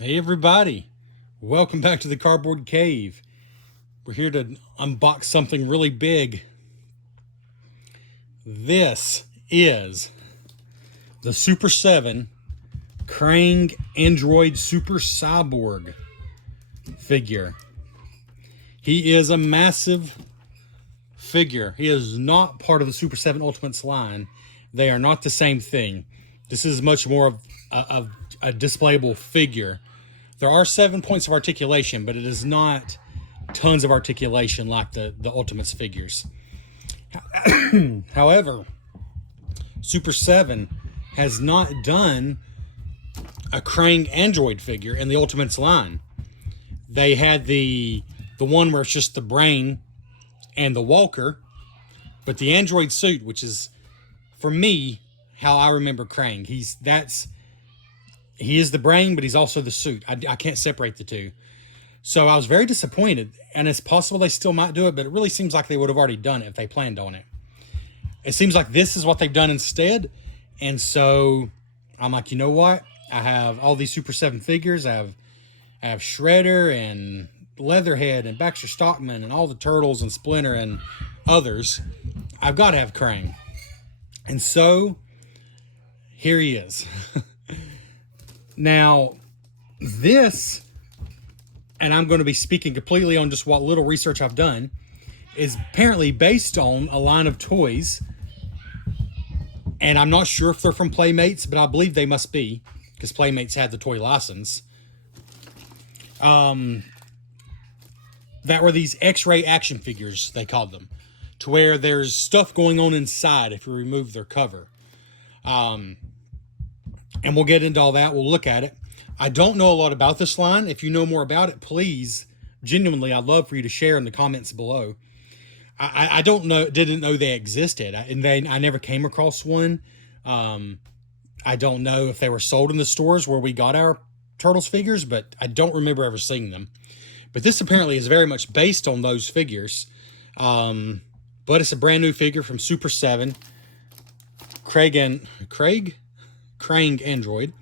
Hey everybody, welcome back to the Cardboard Cave. We're here to unbox something really big. This is the Super 7 Krang Android Super Cyborg figure. He is a massive figure. He is not part of the Super 7 Ultimates line. They are not the same thing. This is much more of a displayable figure. There are 7 points of articulation, but it is not tons of articulation like the Ultimates figures. However, Super 7 has not done a Krang Android figure in the Ultimates line. They had the one where it's just the brain and the walker, but the Android suit, which is, for me, how I remember Krang. He is the brain, but he's also the suit. I can't separate the two. So I was very disappointed, and it's possible they still might do it, but it really seems like they would have already done it if they planned on it. It seems like this is what they've done instead, and so I'm like, you know what? I have all these Super 7 figures. I have Shredder and Leatherhead and Baxter Stockman and all the Turtles and Splinter and others. I've got to have Krang. And so here he is. Now, this, and I'm going to be speaking completely on just what little research I've done, is apparently based on a line of toys. And I'm not sure if they're from Playmates, but I believe they must be, because Playmates had the toy license. That were these X-ray action figures, they called them, to where there's stuff going on inside if you remove their cover. And we'll get into all that. We'll look at it. I don't know a lot about this line. If you know more about it, please, genuinely, I'd love for you to share in the comments below. I didn't know they existed. I never came across one. I don't know if they were sold in the stores where we got our Turtles figures, but I don't remember ever seeing them. But this apparently is very much based on those figures. But it's a brand new figure from Super 7. Krang Android.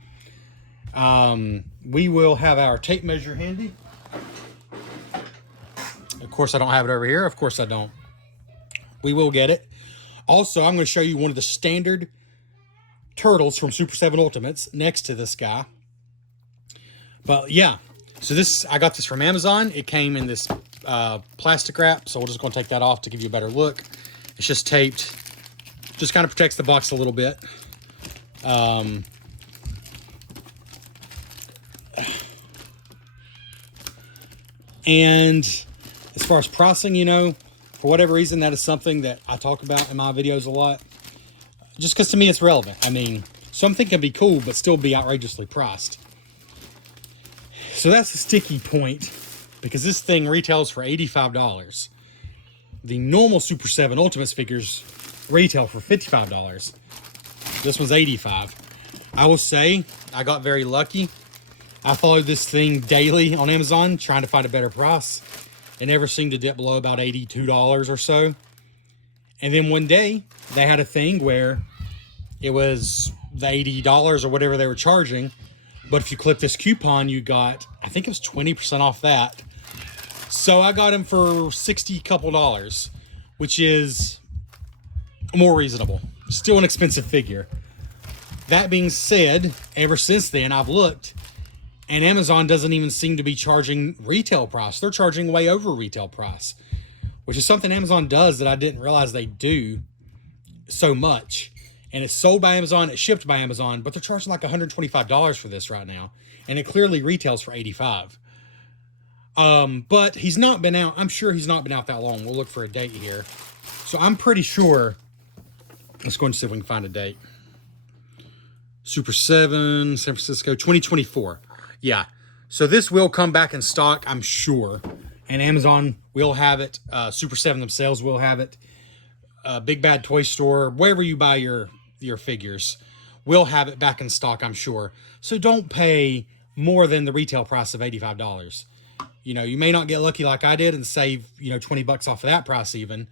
We will have our tape measure handy. Of course, I don't have it over here. Of course, I don't. We will get it. Also, I'm going to show you one of the standard Turtles from Super 7 Ultimates next to this guy. But yeah, so I got this from Amazon. It came in this plastic wrap, so we're just going to take that off to give you a better look. It's just taped. Just kind of protects the box a little bit. And as far as pricing, for whatever reason, that is something that I talk about in my videos a lot. Just because to me it's relevant. I mean, something can be cool, but still be outrageously priced. So that's the sticky point, because this thing retails for $85. The normal Super 7 Ultimates figures retail for $55. This one's $85. I will say I got very lucky. I followed this thing daily on Amazon trying to find a better price. It never seemed to dip below about $82 or so. And then one day they had a thing where it was the $80 or whatever they were charging. But if you clip this coupon, you got, I think it was 20% off that. So I got him for $60 couple dollars, which is more reasonable. Still an expensive figure. That being said, ever since then, I've looked, and Amazon doesn't even seem to be charging retail price. They're charging way over retail price, which is something Amazon does that I didn't realize they do so much. And it's sold by Amazon, it's shipped by Amazon, but they're charging like $125 for this right now, and it clearly retails for $85. But he's not been out. I'm sure he's not been out that long. We'll look for a date here. So I'm pretty sure. Let's go and see if we can find a date. Super 7, San Francisco, 2024. Yeah. So this will come back in stock, I'm sure. And Amazon will have it. Super 7 themselves will have it. Big Bad Toy Store, wherever you buy your figures, will have it back in stock, I'm sure. So don't pay more than the retail price of $85. You may not get lucky like I did and save, $20 off of that price even.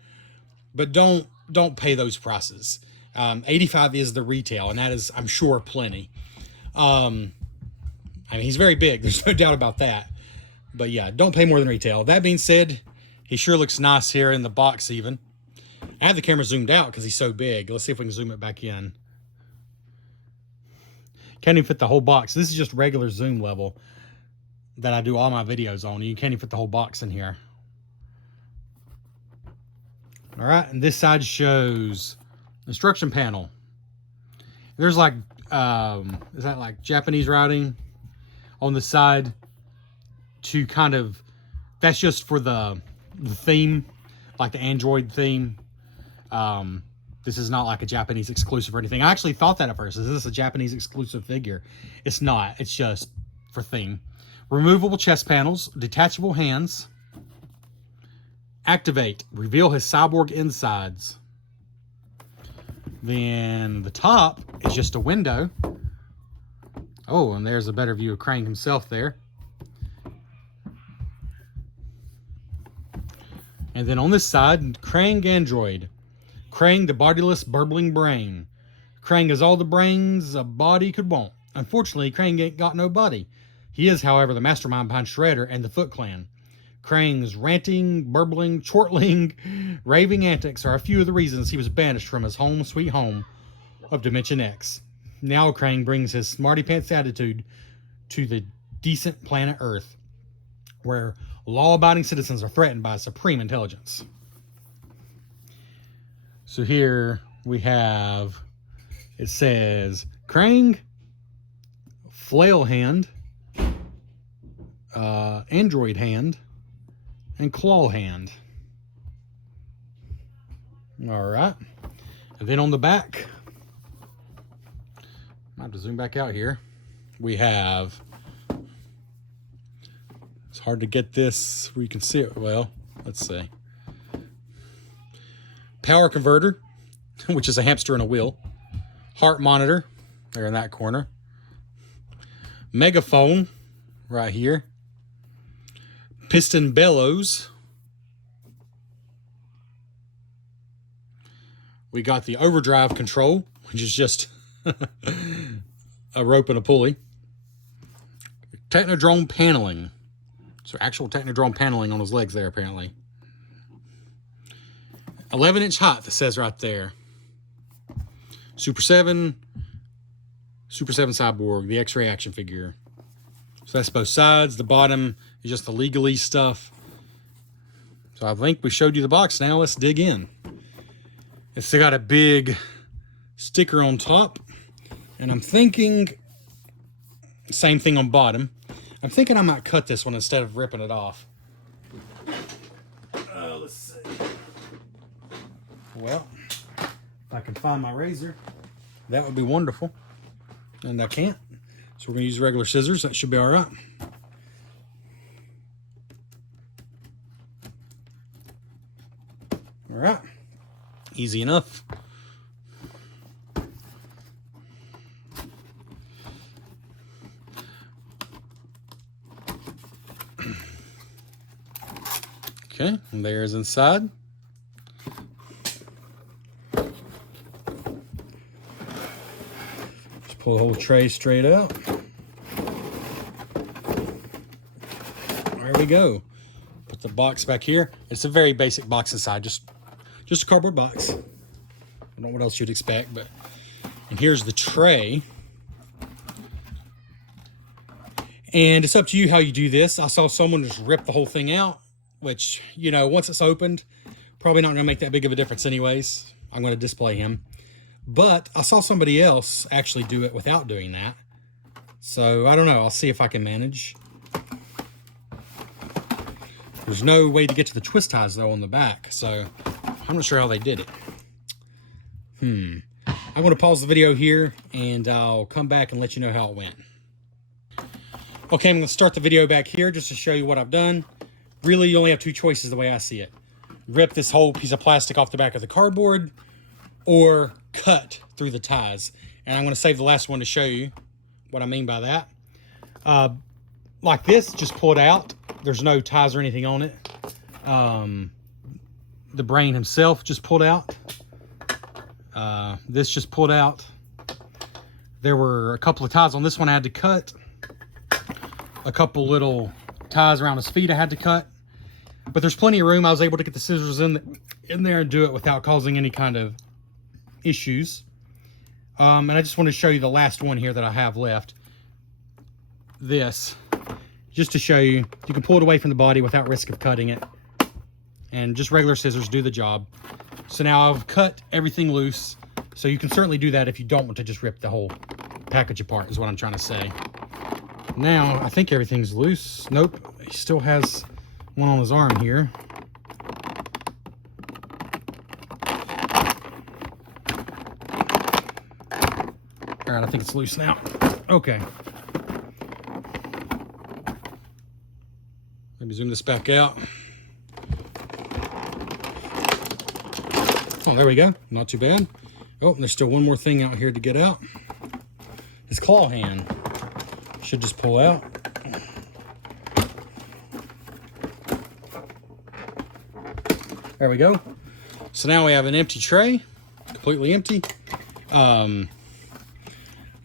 But don't pay those prices. $85 is the retail, and that is, I'm sure, plenty. I mean, he's very big. There's no doubt about that. But yeah, don't pay more than retail. That being said, he sure looks nice here in the box even. I have the camera zoomed out because he's so big. Let's see if we can zoom it back in. Can't even fit the whole box. This is just regular zoom level that I do all my videos on. You can't even fit the whole box in here. All right, and this side shows instruction panel. There's like, is that like Japanese writing on the side to kind of, that's just for the theme, like the Android theme. This is not like a Japanese exclusive or anything. I actually thought that at first. Is this a Japanese exclusive figure? It's not. It's just for theme. Removable chest panels, detachable hands. Activate, reveal his cyborg insides. Then the top is just a window. Oh, and there's a better view of Krang himself there. And then on this side, Krang Android. Krang, the bodiless, burbling brain. Krang is all the brains a body could want. Unfortunately, Krang ain't got no body. He is, however, the mastermind behind Shredder and the Foot Clan. Krang's ranting, burbling, chortling, raving antics are a few of the reasons he was banished from his home sweet home of Dimension X. Now Krang brings his smarty pants attitude to the decent planet Earth, where law-abiding citizens are threatened by supreme intelligence. So here we have, it says, Krang, flail hand, android hand, and claw hand. All right. And then on the back, I have to zoom back out here. We have, it's hard to get this where you can see it well. Let's see. Power converter, which is a hamster and a wheel. Heart monitor, there in that corner. Megaphone, right here. Piston bellows. We got the overdrive control, which is just a rope and a pulley. Technodrome paneling. So actual Technodrome paneling on his legs there, apparently. 11-inch height, it says right there. Super 7 Cyborg, the X-ray action figure. So that's both sides. The bottom is just the legalese stuff. So I think we showed you the box. Now let's dig in. It's still got a big sticker on top. And I'm thinking, same thing on bottom. I'm thinking I might cut this one instead of ripping it off. Let's see. Well, if I can find my razor, that would be wonderful. And I can't. So we're going to use regular scissors. That should be all right. All right. Easy enough. Okay, and there's inside. Just pull the whole tray straight out. There we go. Put the box back here. It's a very basic box inside, just a cardboard box. I don't know what else you'd expect, but and here's the tray. And it's up to you how you do this. I saw someone just rip the whole thing out, which, you know, once it's opened, probably not going to make that big of a difference anyways. I'm going to display him. But I saw somebody else actually do it without doing that. So, I don't know. I'll see if I can manage. There's no way to get to the twist ties, though, on the back. So, I'm not sure how they did it. I'm going to pause the video here, and I'll come back and let you know how it went. Okay, I'm going to start the video back here just to show you what I've done. Really, you only have two choices the way I see it. Rip this whole piece of plastic off the back of the cardboard, or cut through the ties. And I'm going to save the last one to show you what I mean by that. Like this, just pull it out. There's no ties or anything on it. The brain himself just pulled out. This just pulled out. There were a couple of ties on this one I had to cut. a couple little ties around his feet I had to cut. But there's plenty of room. I was able to get the scissors in there and do it without causing any kind of issues. And I just want to show you the last one here that I have left. This, just to show you, you can pull it away from the body without risk of cutting it. And just regular scissors do the job. So now I've cut everything loose. So you can certainly do that if you don't want to just rip the whole package apart, is what I'm trying to say. Now, I think everything's loose. Nope, he still has one on his arm here. All right, I think it's loose now. Okay. Let me zoom this back out. Oh, there we go. Not too bad. Oh, and there's still one more thing out here to get out. His claw hand should just pull out. There we go. So now we have an empty tray, completely empty.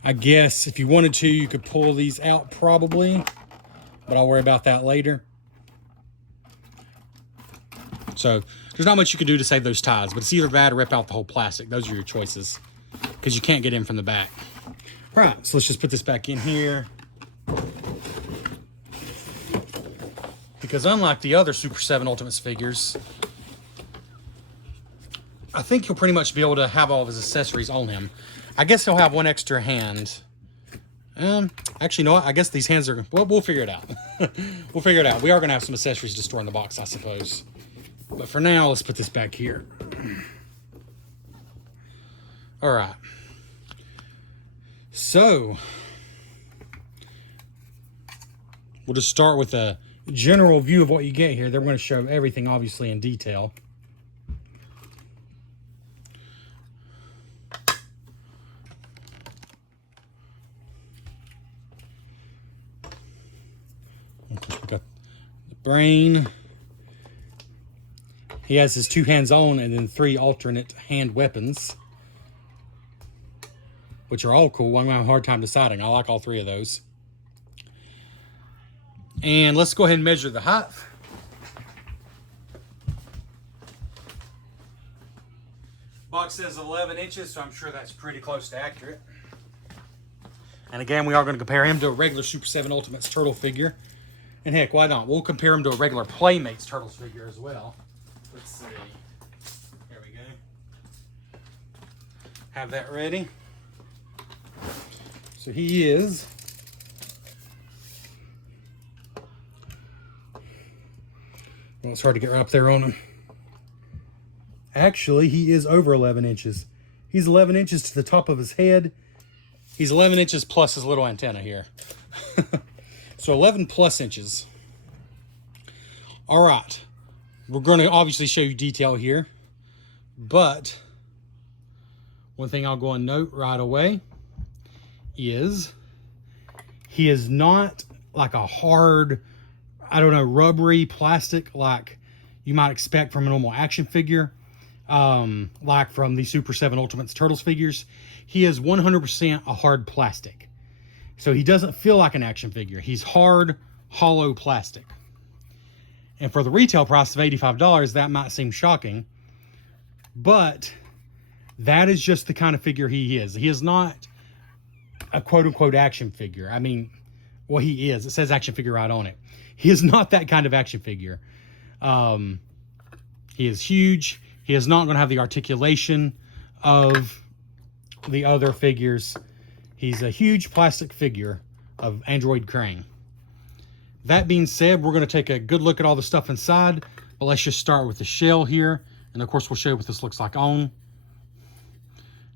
I guess if you wanted to, you could pull these out probably, but I'll worry about that later. So there's not much you can do to save those ties, but it's either that or rip out the whole plastic. Those are your choices, because you can't get in from the back. Right, so let's just put this back in here. Because unlike the other Super 7 Ultimates figures, I think he'll pretty much be able to have all of his accessories on him. I guess he'll have one extra hand. Actually, no, I guess these hands are, well, we'll figure it out. We'll figure it out. We are going to have some accessories to store in the box, I suppose. But for now, let's put this back here. All right. So, we'll just start with a general view of what you get here. Then we're going to show everything, obviously, in detail. We got the brain. He has his two hands on and then 3 alternate hand weapons, which are all cool. I'm going to have a hard time deciding. I like all 3 of those. And let's go ahead and measure the height. Box says 11 inches, so I'm sure that's pretty close to accurate. And again, we are going to compare him to a regular Super 7 Ultimates Turtle figure. And heck, why not? We'll compare him to a regular Playmates Turtles figure as well. Let's see. Here we go. Have that ready. So he is well, it's hard to get right up there on him. Actually, he is over 11 inches. He's 11 inches to the top of his head. He's 11 inches plus his little antenna here. So 11 plus inches. All right. We're going to obviously show you detail here. But one thing I'll go and note right away is he is not like a hard, I don't know, rubbery plastic like you might expect from a normal action figure, like from the Super 7 Ultimates Turtles figures. He is 100% a hard plastic. So he doesn't feel like an action figure. He's hard, hollow plastic. And for the retail price of $85, that might seem shocking, but that is just the kind of figure he is. He is not a quote-unquote action figure. I mean, well, he is. It says action figure right on it. He is not that kind of action figure. He is huge. He is not going to have the articulation of the other figures. He's a huge plastic figure of Android Krang. That being said, we're going to take a good look at all the stuff inside, but let's just start with the shell here. And of course, we'll show you what this looks like on.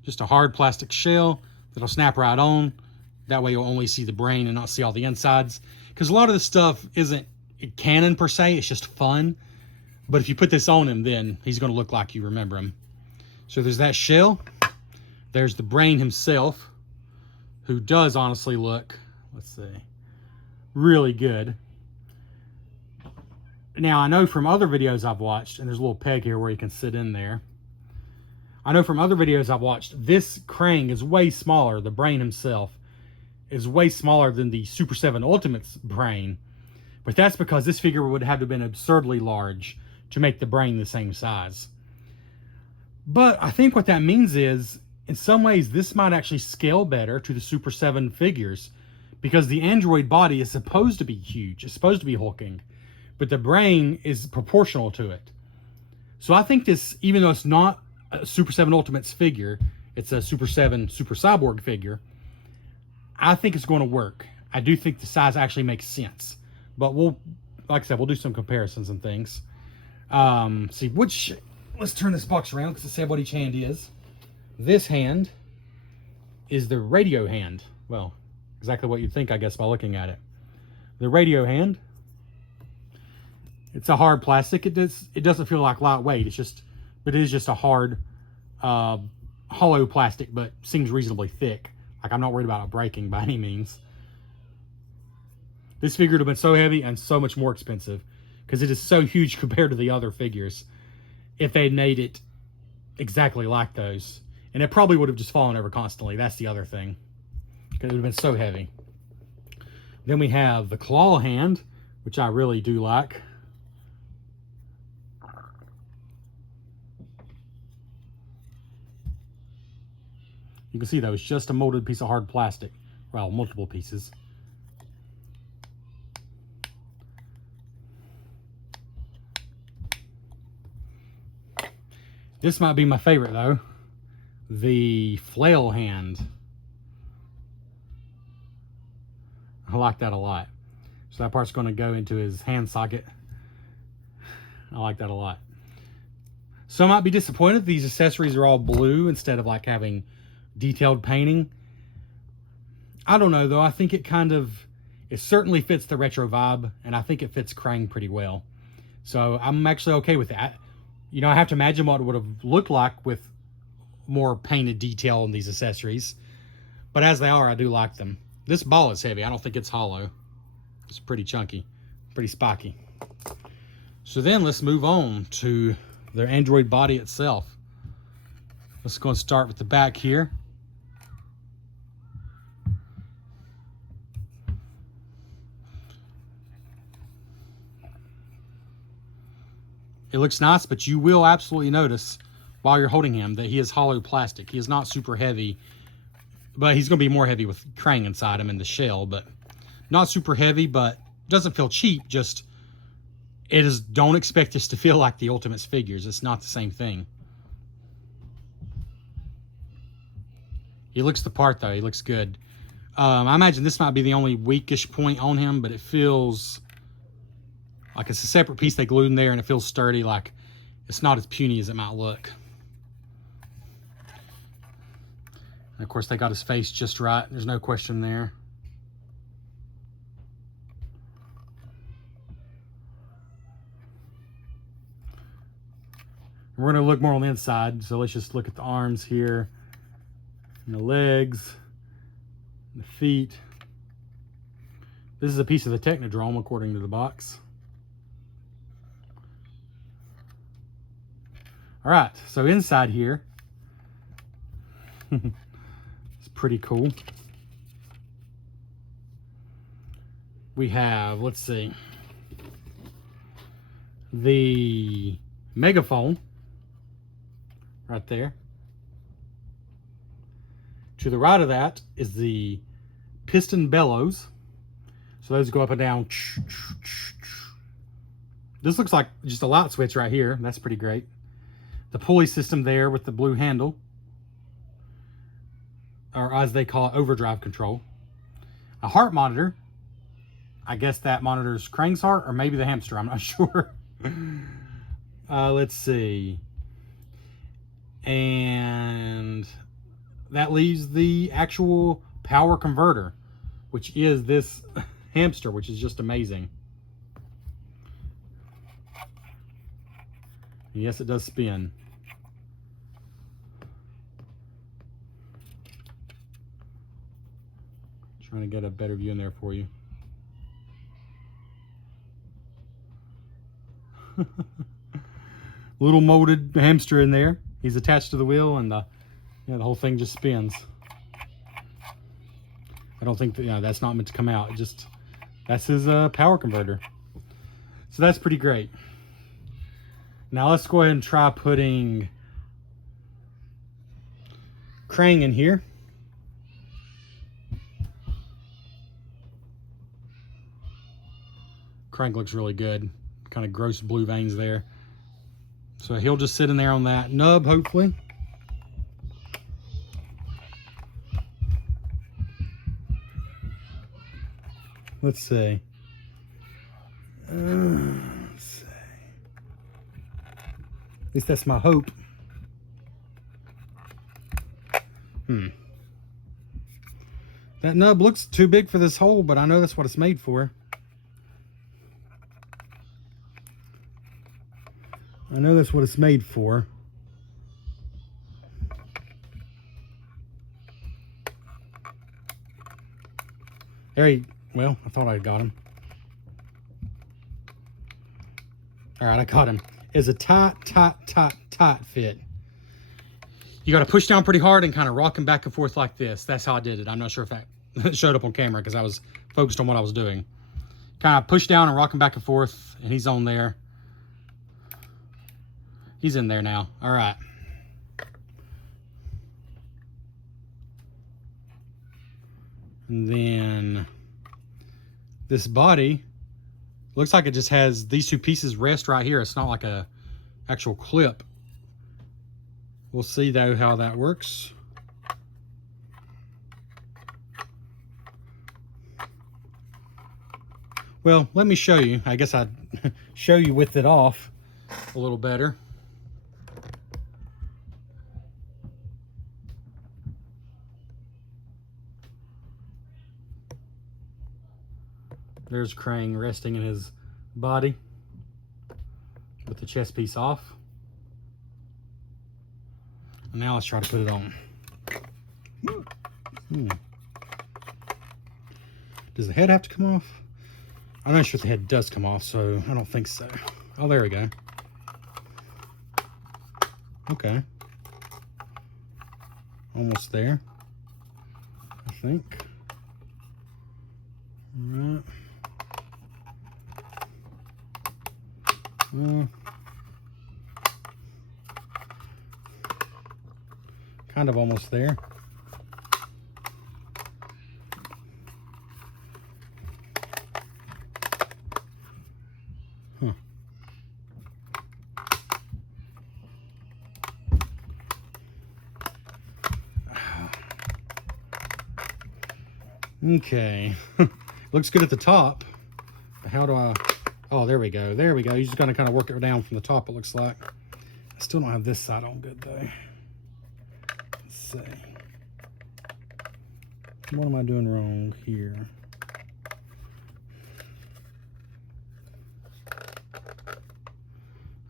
Just a hard plastic shell that'll snap right on. That way you'll only see the brain and not see all the insides. Because a lot of this stuff isn't canon per se, it's just fun. But if you put this on him, then he's going to look like you remember him. So there's that shell. There's the brain himself, who does honestly look, let's see, really good. Now, I know from other videos I've watched, and there's a little peg here where you can sit in there. I know from other videos I've watched, this Krang is way smaller, the brain himself. is way smaller than the Super 7 Ultimate's brain. But that's because this figure would have to have been absurdly large to make the brain the same size. But I think what that means is, in some ways, this might actually scale better to the Super 7 figures, because the android body is supposed to be huge. It's supposed to be hulking. But the brain is proportional to it. So I think this, even though it's not a Super 7 Ultimate's figure, it's a Super 7 Super Cyborg figure, I think it's going to work. I do think the size actually makes sense. But we'll, like I said, we'll do some comparisons and things. See which, let's turn this box around because let's see what each hand is. This hand is the radio hand. Well, exactly what you'd think, I guess, by looking at it. The radio hand, it's a hard plastic. It doesn't feel like lightweight. But it is just a hard, hollow plastic, but seems reasonably thick. Like, I'm not worried about it breaking by any means. This figure would have been so heavy and so much more expensive because it is so huge compared to the other figures if they had made it exactly like those. And it probably would have just fallen over constantly. That's the other thing, because it would have been so heavy. Then we have the claw hand, which I really do like. You can see that was just a molded piece of hard plastic. Well, multiple pieces. This might be my favorite though. The flail hand. I like that a lot. So that part's going to go into his hand socket. I like that a lot. So I might be disappointed these accessories are all blue instead of like having detailed painting. I don't know though. I think it certainly fits the retro vibe, and I think it fits Krang pretty well. So I'm actually okay with that. You know, I have to imagine what it would have looked like with more painted detail in these accessories. But as they are, I do like them. This ball is heavy. I don't think it's hollow. It's pretty chunky, pretty spiky. So then let's move on to their android body itself. Let's go and start with the back here. It looks nice, but you will absolutely notice while you're holding him that he is hollow plastic. He is not super heavy, but he's going to be more heavy with Krang inside him in the shell, but not super heavy, but doesn't feel cheap. Just, don't expect this to feel like the Ultimates figures. It's not the same thing. He looks the part though. He looks good. I imagine this might be the only weakish point on him, but it feels like it's a separate piece they glued in there, and it feels sturdy. Like it's not as puny as it might look. And of course, they got his face just right. There's no question there. We're going to look more on the inside, so let's just look at the arms here, and the legs, and the feet. This is a piece of the Technodrome, according to the box. All right, so inside here, it's pretty cool. We have, let's see, the megaphone right there. To the right of that is the piston bellows. So those go up and down. This looks like just a light switch right here. That's pretty great. The pulley system there with the blue handle, or as they call it, overdrive control. A heart monitor. I guess that monitors Krang's heart, or maybe the hamster. I'm not sure. Let's see. And that leaves the actual power converter, which is this hamster, which is just amazing. And yes, it does spin. Trying to get a better view in there for you. Little molded hamster in there. He's attached to the wheel, and the whole thing just spins. I don't think that, that's not meant to come out. That's his power converter. So that's pretty great. Now let's go ahead and try putting Krang in here. Krang looks really good. Kind of gross blue veins there. So he'll just sit in there on that nub, hopefully. Let's see. Let's see. At least that's my hope. That nub looks too big for this hole, but I know that's what it's made for. I know that's what it's made for. Well, I thought I got him. All right, I got him. It's a tight fit. You got to push down pretty hard and kind of rock him back and forth like this. That's how I did it. I'm not sure if that showed up on camera because I was focused on what I was doing. Kind of push down and rock him back and forth, and he's on there. He's in there now. All right. And then this body looks like it just has these two pieces rest right here. It's not like a actual clip. We'll see though how that works. Well, let me show you. I guess I'd show you with it off a little better. There's Krang resting in his body with the chest piece off. And now let's try to put it on. Does the head have to come off? I'm not sure if the head does come off, so I don't think so. Oh, there we go. Okay. Almost there, I think. All right. Kind of almost there. Okay. Looks good at the top. How do I... Oh, there we go. There we go. You're just going to kind of work it down from the top, it looks like. I still don't have this side on good, though. Let's see. What am I doing wrong here?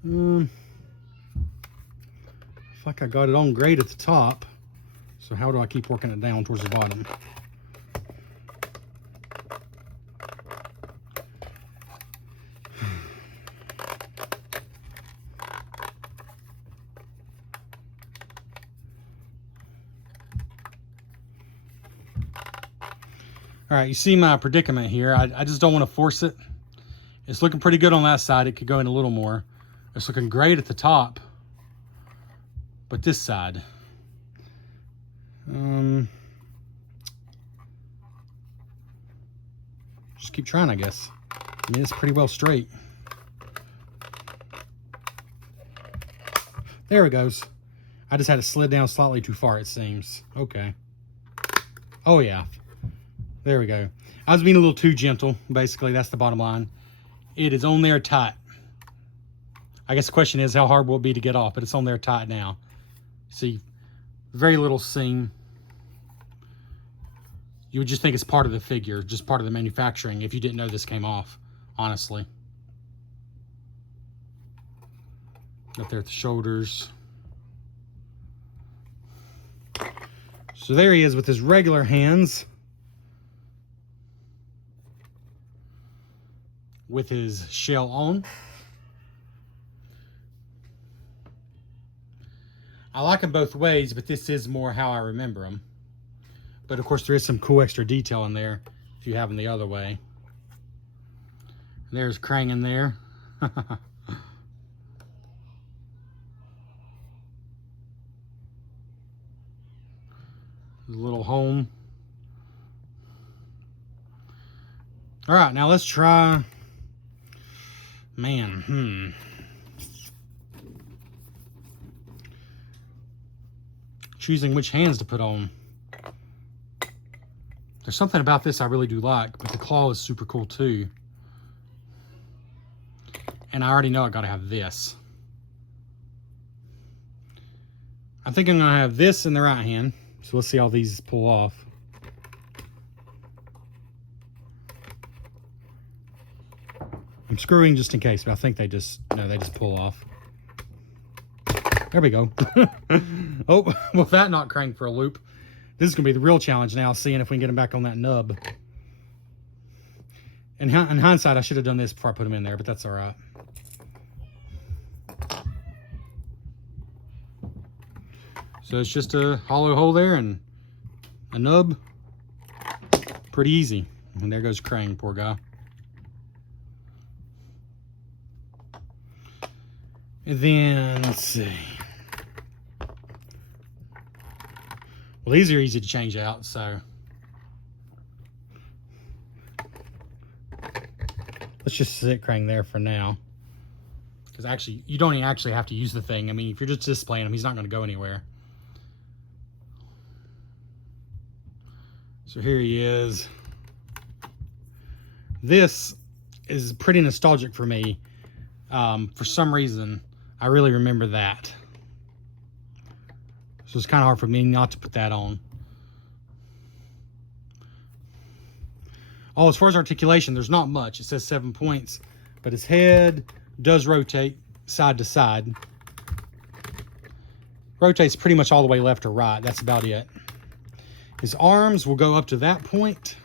I feel like I got it on great at the top. So how do I keep working it down towards the bottom? All right, you see my predicament here. I just don't want to force it. It's looking pretty good on that side. It could go in a little more. It's looking great at the top. But this side. Just keep trying, I guess. I mean, it's pretty well straight. There it goes. I just had it slid down slightly too far, it seems. Okay. Oh, yeah. There we go. I was being a little too gentle, basically. That's the bottom line. It is on there tight. I guess the question is, how hard will it be to get off? But it's on there tight now. See, very little seam. You would just think it's part of the figure, just part of the manufacturing, if you didn't know this came off, honestly. Up there at the shoulders. So there he is with his regular hands. With his shell on. I like them both ways, but this is more how I remember them. But of course there is some cool extra detail in there if you have them the other way. There's Krang in there. Little home. All right, now let's try, choosing which hands to put on. There's something about this I really do like, but the claw is super cool too. And I already know I gotta have this. I think I'm gonna have this in the right hand. So let's see how these pull off. I'm screwing just in case, but I think they just pull off. There we go. Oh, well, that knocked Krang for a loop. This is going to be the real challenge now, seeing if we can get him back on that nub. In hindsight, I should have done this before I put him in there, but that's all right. So it's just a hollow hole there and a nub. Pretty easy. And there goes Krang, poor guy. And then, let's see. Well, these are easy to change out, so let's just sit Krang there for now. Because actually, you don't even actually have to use the thing. I mean, if you're just displaying him, he's not going to go anywhere. So here he is. This is pretty nostalgic for me. For some reason, I really remember that. So it's kind of hard for me not to put that on. Oh, as far as articulation, there's not much. It says 7 points, but his head does rotate side to side. Rotates pretty much all the way left or right. That's about it. His arms will go up to that point,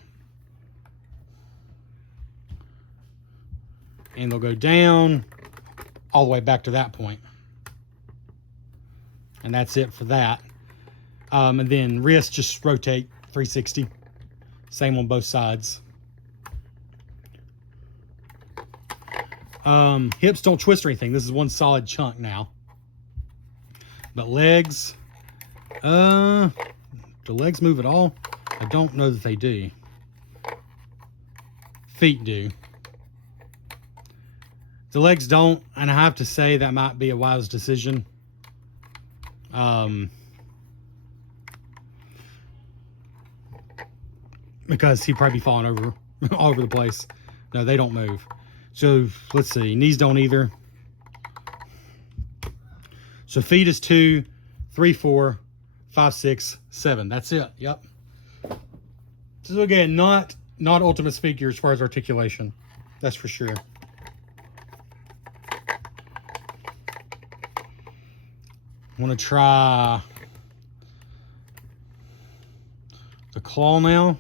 and they'll go down all the way back to that point. And that's it for that. And then wrists just rotate 360. Same on both sides. Hips don't twist or anything. This is one solid chunk now. But legs, do legs move at all? I don't know that they do. Feet do. The legs don't, and I have to say that might be a wise decision. Because he'd probably be falling over all over the place. No, they don't move. So let's see, knees don't either. So feet is 2, 3, 4, 5, 6, 7. That's it. Yep. So again, not Ultimate's figure as far as articulation. That's for sure. I want to try the claw now.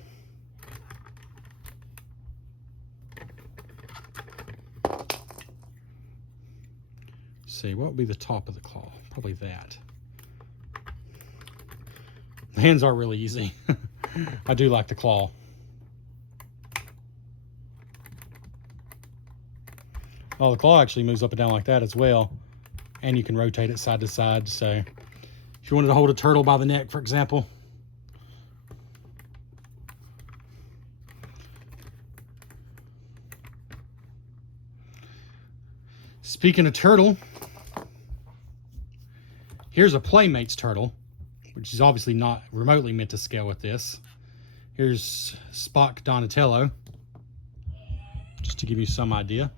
Let's see, what would be the top of the claw? Probably that. The hands are really easy. I do like the claw. Oh, the claw actually moves up and down like that as well. And you can rotate it side to side. So if you wanted to hold a turtle by the neck, for example. Speaking of turtle, here's a Playmates turtle, which is obviously not remotely meant to scale with this. Here's Spock Donatello, just to give you some idea.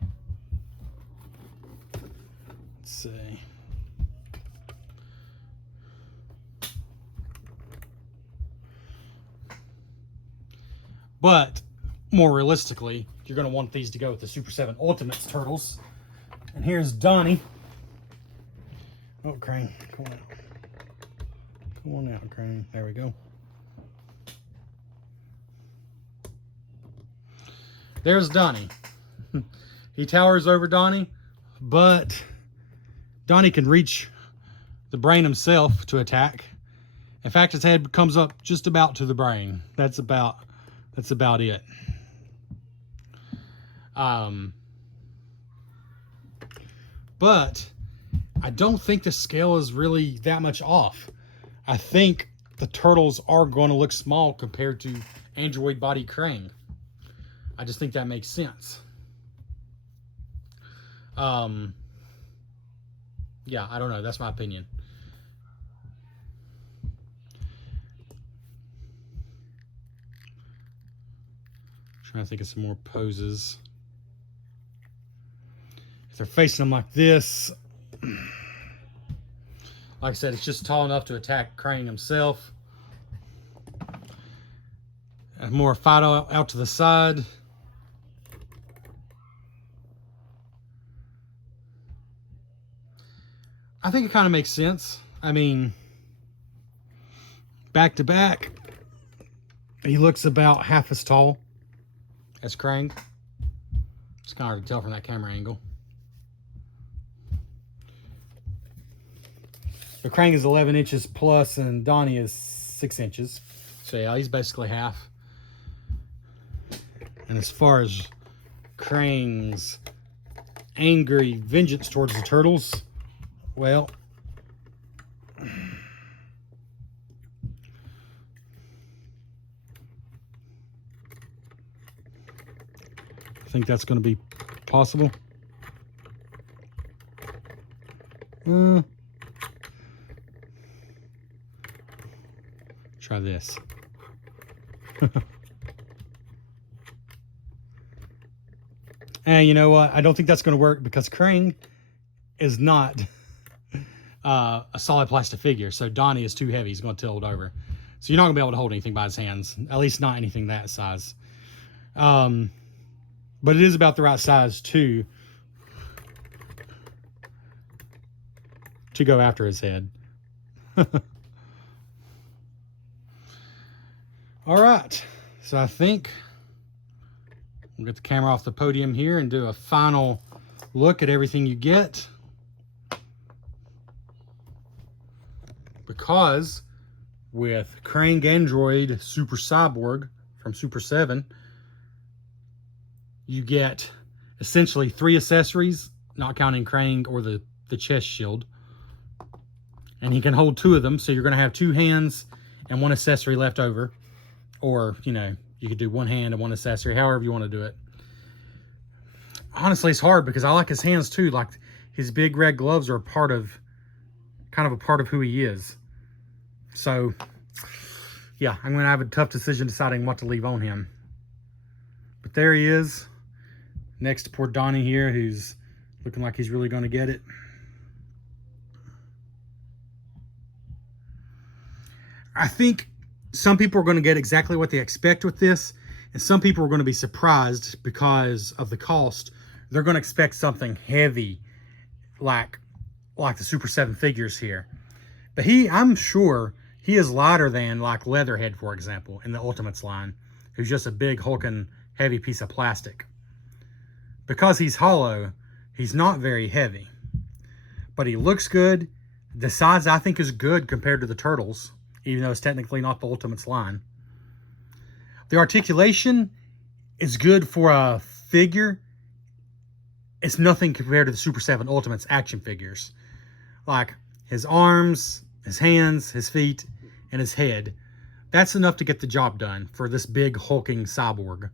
Let's see. But more realistically, you're going to want these to go with the Super 7 Ultimates turtles. And here's Donnie. Oh, Krang, come on out. Come on out, Krang. There we go. There's Donnie. He towers over Donnie, but Donnie can reach the brain himself to attack. In fact, its head comes up just about to the brain. That's about it. But I don't think the scale is really that much off. I think the turtles are going to look small compared to android body Krang. I just think that makes sense. Yeah, I don't know. That's my opinion. Trying to think of some more poses. If they're facing them like this, like I said, it's just tall enough to attack Krang himself. And more fight out to the side. I think it kind of makes sense. I mean, back to back, he looks about half as tall as Krang. It's kind of hard to tell from that camera angle. But Krang is 11 inches plus and Donnie is 6 inches. So yeah, he's basically half. And as far as Krang's angry vengeance towards the turtles, well, I think that's going to be possible. Try this. And you know what? I don't think that's going to work because Krang is not a solid plastic figure. So Donnie is too heavy. He's going to tilt over. So you're not going to be able to hold anything by his hands. At least not anything that size. But it is about the right size too to go after his head. All right. So I think we'll get the camera off the podium here and do a final look at everything you get. Because with Krang Android Super Cyborg from Super 7, you get essentially 3 accessories, not counting Krang or the chest shield. And he can hold 2 of them, so you're going to have 2 hands and 1 accessory left over. Or, you know, you could do 1 hand and 1 accessory, however you want to do it. Honestly, it's hard because I like his hands too. Like, his big red gloves are kind of a part of who he is. So, yeah, I'm going to have a tough decision deciding what to leave on him. But there he is. Next to poor Donnie here, who's looking like he's really going to get it. I think some people are going to get exactly what they expect with this, and some people are going to be surprised because of the cost. They're going to expect something heavy, like the Super 7 figures here. But I'm sure he is lighter than like Leatherhead, for example, in the Ultimates line, who's just a big, hulking, heavy piece of plastic. Because he's hollow, he's not very heavy. But he looks good. The size, I think, is good compared to the Turtles, even though it's technically not the Ultimates line. The articulation is good for a figure. It's nothing compared to the Super 7 Ultimates action figures. Like his arms, his hands, his feet, and his head. That's enough to get the job done for this big hulking cyborg.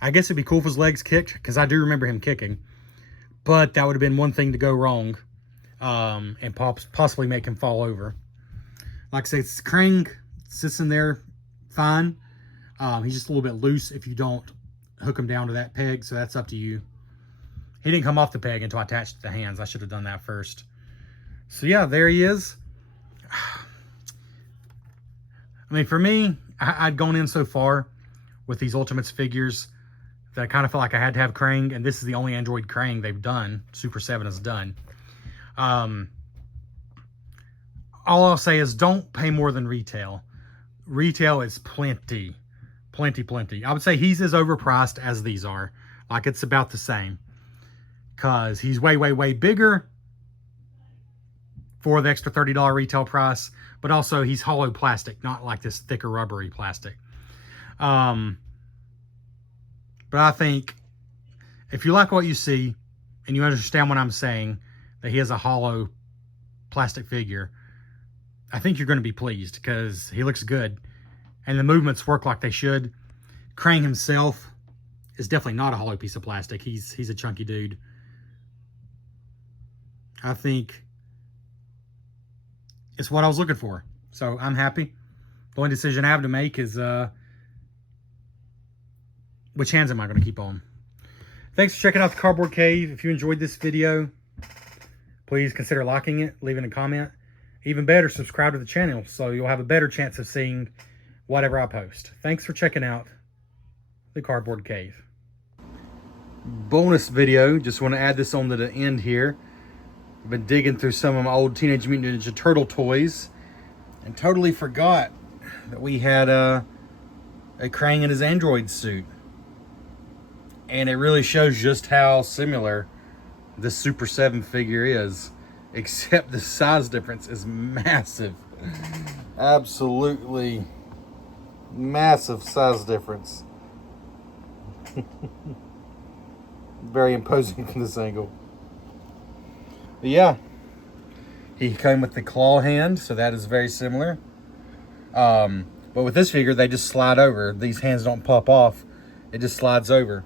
I guess it'd be cool if his legs kicked, because I do remember him kicking. But that would have been one thing to go wrong. And possibly make him fall over. Like I say, Krang sits in there fine. He's just a little bit loose if you don't hook him down to that peg, so that's up to you. He didn't come off the peg until I attached the hands. I should have done that first. So yeah, there he is. I mean, for me, I'd gone in so far with these Ultimates figures that I kind of felt like I had to have Krang, and this is the only Android Krang they've done. Super 7 has done. All I'll say is don't pay more than retail. Retail is plenty. Plenty. I would say he's as overpriced as these are. Like, it's about the same. Because he's way, way, way bigger for the extra $30 retail price, but also he's hollow plastic, not like this thicker rubbery plastic. But I think if you like what you see and you understand what I'm saying, that he has a hollow plastic figure, I think you're going to be pleased because he looks good and the movements work like they should. Krang himself is definitely not a hollow piece of plastic. He's a chunky dude. I think it's what I was looking for. So I'm happy. The only decision I have to make is which hands am I going to keep on? Thanks for checking out the Cardboard Cave. If you enjoyed this video, please consider liking it, leaving a comment. Even better, subscribe to the channel so you'll have a better chance of seeing whatever I post. Thanks for checking out the Cardboard Cave. Bonus video, just want to add this on to the end here. I've been digging through some of my old Teenage Mutant Ninja Turtle toys and totally forgot that we had a Krang in his android suit. And it really shows just how similar this Super 7 figure is, except the size difference is massive. Absolutely massive size difference. Very imposing from this angle. But yeah, he came with the claw hand, so that is very similar. But with this figure, they just slide over. These hands don't pop off. It just slides over.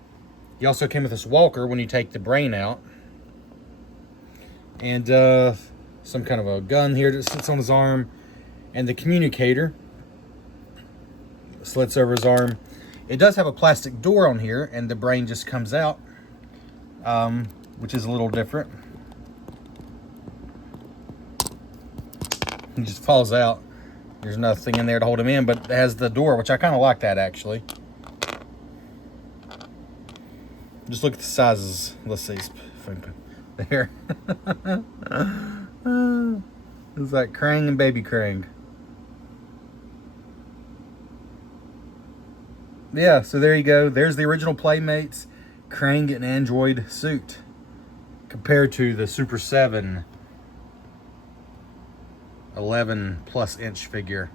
He also came with this walker when you take the brain out. And some kind of a gun here that sits on his arm. And the communicator slits over his arm. It does have a plastic door on here, and the brain just comes out, which is a little different. He just falls out. There's nothing in there to hold him in, but it has the door, which I kind of like that, actually. Just look at the sizes. Let's see. There. It's like Krang and Baby Krang. Yeah, so there you go. There's the original Playmates Krang and Android suit compared to the Super 7 11+ inch figure.